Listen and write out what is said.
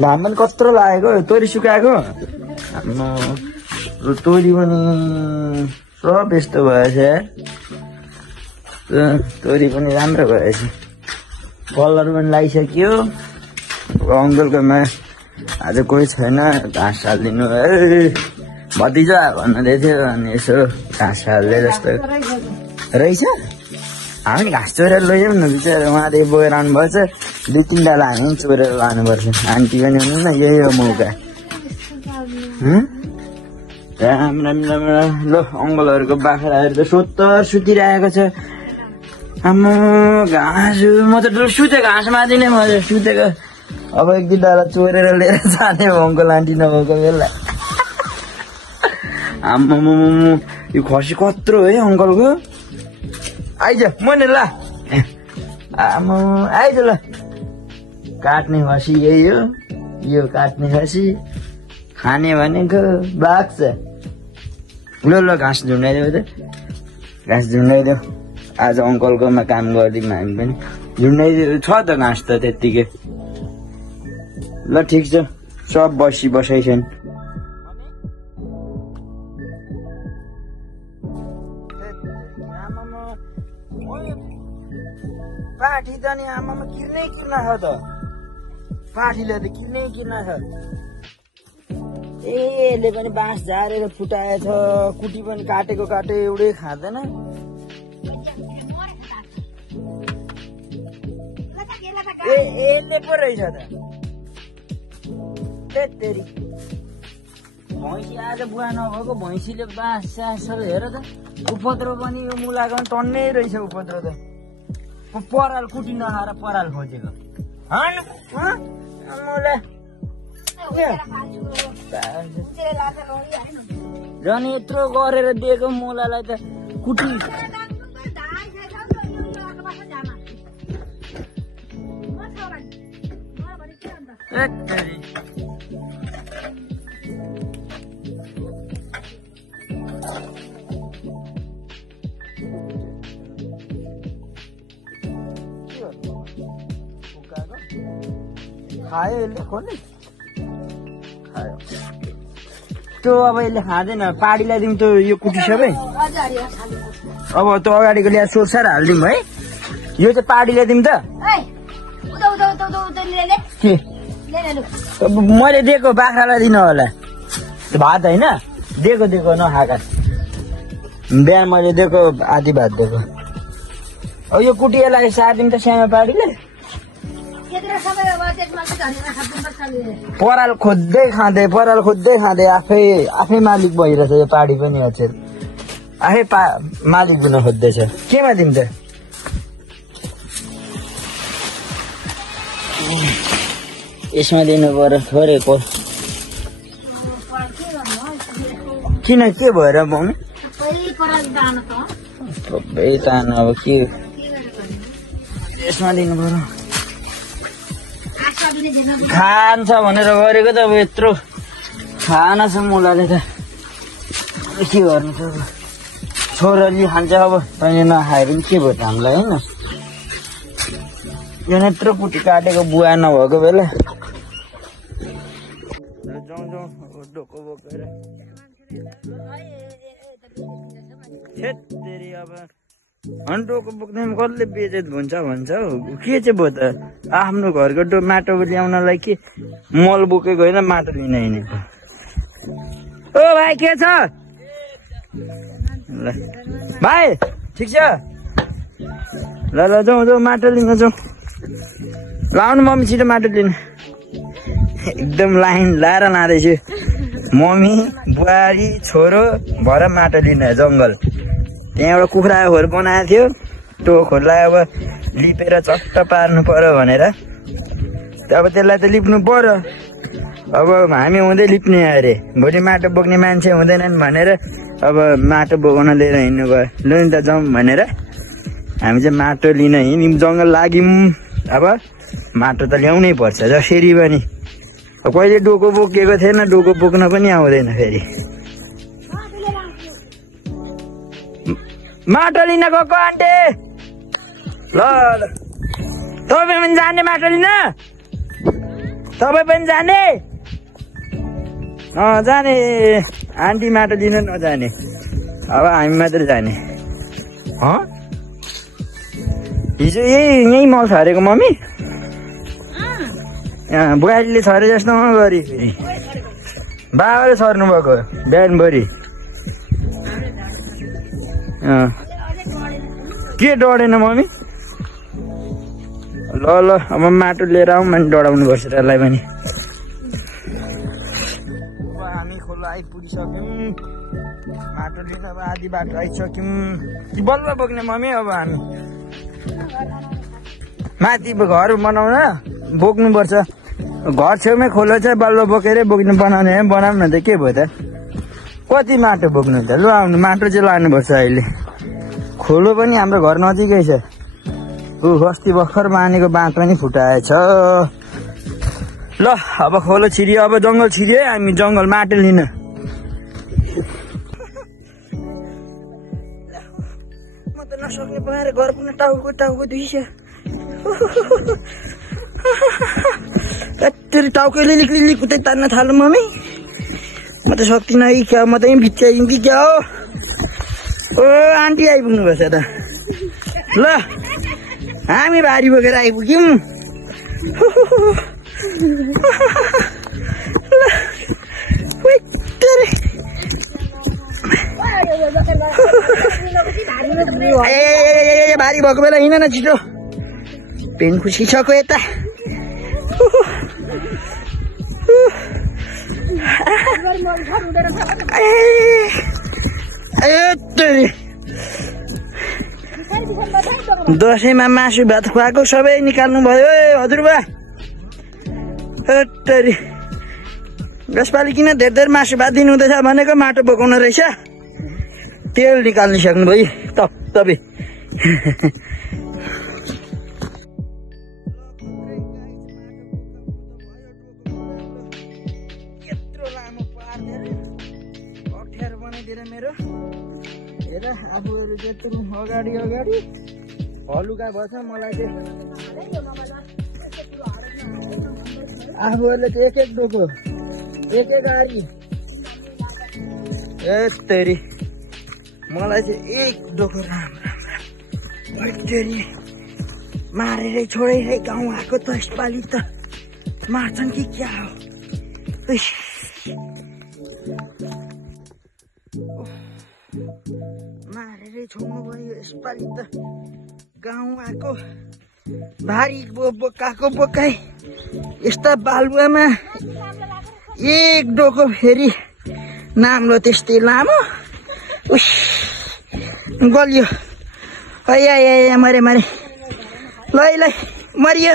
धान पनि कत्रो लागेको तोरी सुकाएको तोरी पनि सब यस्तो भएछ तोरी पनि राम्रो भएछ कलर पनि लगाइसक्यो अङ्कलकोमा आज कोही छैन घाँस हालिदिनु भतिजा भन्नुहुँदै थियो अनि यसो घाँस हाल्दै जस्तो रहेछ हामी घाँस चोरेर लैजाउँ न बिचरा उहाँदेखि बोकेर आउनुभएछ 2-3 डाला हामी चोरेर लानुपर्छ आन्टी पनि हुनु न यही हो मौका राम राम राम राम ल अङ्कलहरूको बाख्राहरू त सोत्तर सुतिरहेको छ आम्मा घाँस म त सुते घाँसमा दिने म सुतेको अब 1-2 डाला चोरेर लिएर जाने हो अङ्कल आन्टी नभएको बेला आम्मा यो खसी कत्रो है अङ्कलको आइज मैले ल आम्मा आइज ल काट्ने खसी यही हो यो काट्ने खसी खाने भनेको बाक्स ल घाँस झुन्डाइदेऊ त घाँस झुन्डाइदेऊ आज अङ्कलकोमा काम गरिदिउँ हामी पनि झुन्डाइदियो छ त घाँस त त्यत्तिकै ल ठिक छ सब बसाइ छन् पाठी त नि आमामा किर्नै किर्न छ त पाठीले त किर्नै किर्न छ यसले पनि बाँस झारेर फुटाएछ कुटी पनि काटेको एउटै खाँदैन यसले पो रहेछ त तेरी भैँसी आज बुवा नभएको भैँसीले बाँस स्यासहरू हेर त उपद्रो पनि यो मुलाको पनि टन्नै रहेछ उपद्रो त पराल कुटी नखाएर पराल खोजेको झन् यत्रो गरेर दिएको मुलालाई त कुटी खायो यसले खोले खायो त्यो अब यसले खाँदैन पाडीलाई दिउँ त यो कुटी सबै अब त्यो अगाडिको ल्याएर सोर्सार हालिदिउँ है यो चाहिँ पाडीलाई दिउँ त के मैले दिएको बाख्रालाई दिनु होला भात होइन दिएको नखाएका बिहान मैले दिएको आधी भात दिएको अब यो कुटीलाई सारिदिउँ त सानो पाडीले पराल खोज्दै खाँदै आफै मालिक भइरहेछ यो पाडी पनि हजुर आफै मालिक हुन खोज्दैछ केमा दिन्छ यसमा दिनु पर्यो थोरैको किन के भएर पाउनु सबै तान अब के यसमा दिनु पर्यो खान्छ भनेर गरेको त अब यत्रो खान छ मुलाले त के गर्नु छ अब छोराले खान्छ अब तैँले नखाए पनि के भयो त हामीलाई होइन यो यत्रो कुटी काटेको बुवा नभएको बेला डोको बोकेर अब डोको बोक्दैमा कसले बेजेत भन्छ हौ के चाहिँ भयो त आफ्नो घरको माटो ल्याउनलाई के मल बोकेको होइन माटो लिन हिँडेको ओ भाइ के छ ल भाइ ठिक छ ल जाउँ माटो लिन जाउँ लाउनु मम्मी छिटो माटो लिन एकदम लाइन लाएर लाँदैछु मम्मी बुहारी छोरो भएर माटो लिन जङ्गल त्यहाँ एउटा कुखुरा खोर बनाएको थियो त्यो खोरलाई अब लिपेर चट्ट पार्नु पर्यो भनेर अब त्यसलाई त लिप्नु पर्यो अब हामी हुँदै लिप्ने अरे भोलि माटो बोक्ने मान्छे हुँदैनन् भनेर अब माटो बोकाउन लिएर हिँड्नु भयो ल नि त जाउँ भनेर हामी चाहिँ माटो लिन हिँड्यौँ जङ्गल लाग्यौँ अब माटो त ल्याउनै पर्छ जसरी पनि कहिले डोको बोकेको थिएन डोको बोक्न पनि आउँदैन फेरि माटो लिन गएको आन्टी ल तपाईँ पनि जाने माटो लिन तपाईँ पनि जाने जाने आन्टी माटो लिन नजाने अब हामी मात्र जाने हिजो यही मल छरेको मम्मी बुहारीले छरे जस्तो गरी फेरि बाबाले सर्नु भएको बिहानभरि के डढेन मम्मी ल अब माटो लिएर आउँ अनि डढाउनु पर्छ त्यसलाई पनि अब हामी खोला आइपुगिसक्यौँ माटो लिन अब आधी बाटो आइसक्यौँ कि बल्ल बोक्ने मम्मी अब हामी माथि घर बनाउन बोक्नुपर्छ घर छेउमै खोलो छ बल्ल बोकेरै बोक्नु बनाउने बनाऊँ न त के भयो त कति माटो बोक्नु त ल आउनु माटो चाहिँ लानुपर्छ अहिले खोलो पनि हाम्रो घर नजिकै छ अस्ति भर्खर बाँधेको बाँध पनि फुटाएछ ल अब खोलो छिरियो अब जङ्गल छिरियो हामी जङ्गल माटो लिन म त नसक्ने बनाएर घर पुग्न टाउको दुइस्यो टाउको लिलिक उतै तान्न थाल्नु मम्मी म त सक्दिनँ क्या म त यहीँ भित्याइदिउँ कि क्या हो ओ आन्टी आइपुग्नु भएछ त ल हामी भारी बोकेर आइपुग्यौँ ए भारी भएको बेला हिँड न छिटो पेन खुसिसक्यो यता दसैँमा मासु भात खुवाएको सबै निकाल्नु भयो हजुरबा यसपालि किन धेरै मासु भात दिनु हुँदैछ भनेको माटो बोकाउनु रहेछ तेल निकाल्नु सक्नुभयो तपाईँ यत्रो लामो पार्दैन अप्ठ्यारो बनाइदिएर मेरो हेर आफूहरू त्यत्रो अगाडि हलुका भएछ मलाई चाहिँ आफूहरूले चाहिँ एक डोको एक गाडी यस्तरी मलाई चाहिँ एक डोको राम्रो मारेरै छोडेरै गाउँ आएको त यसपालि त मार्छन् कि क्या हो मारेरै छोड्नु भयो यसपालि त गाउँ आएको भारी बोकाएको बोकाइ यस्ता बालुवामा एक डोको फेरि नाम्लो त्यस्तै लामो गलियो मरे लै मरियो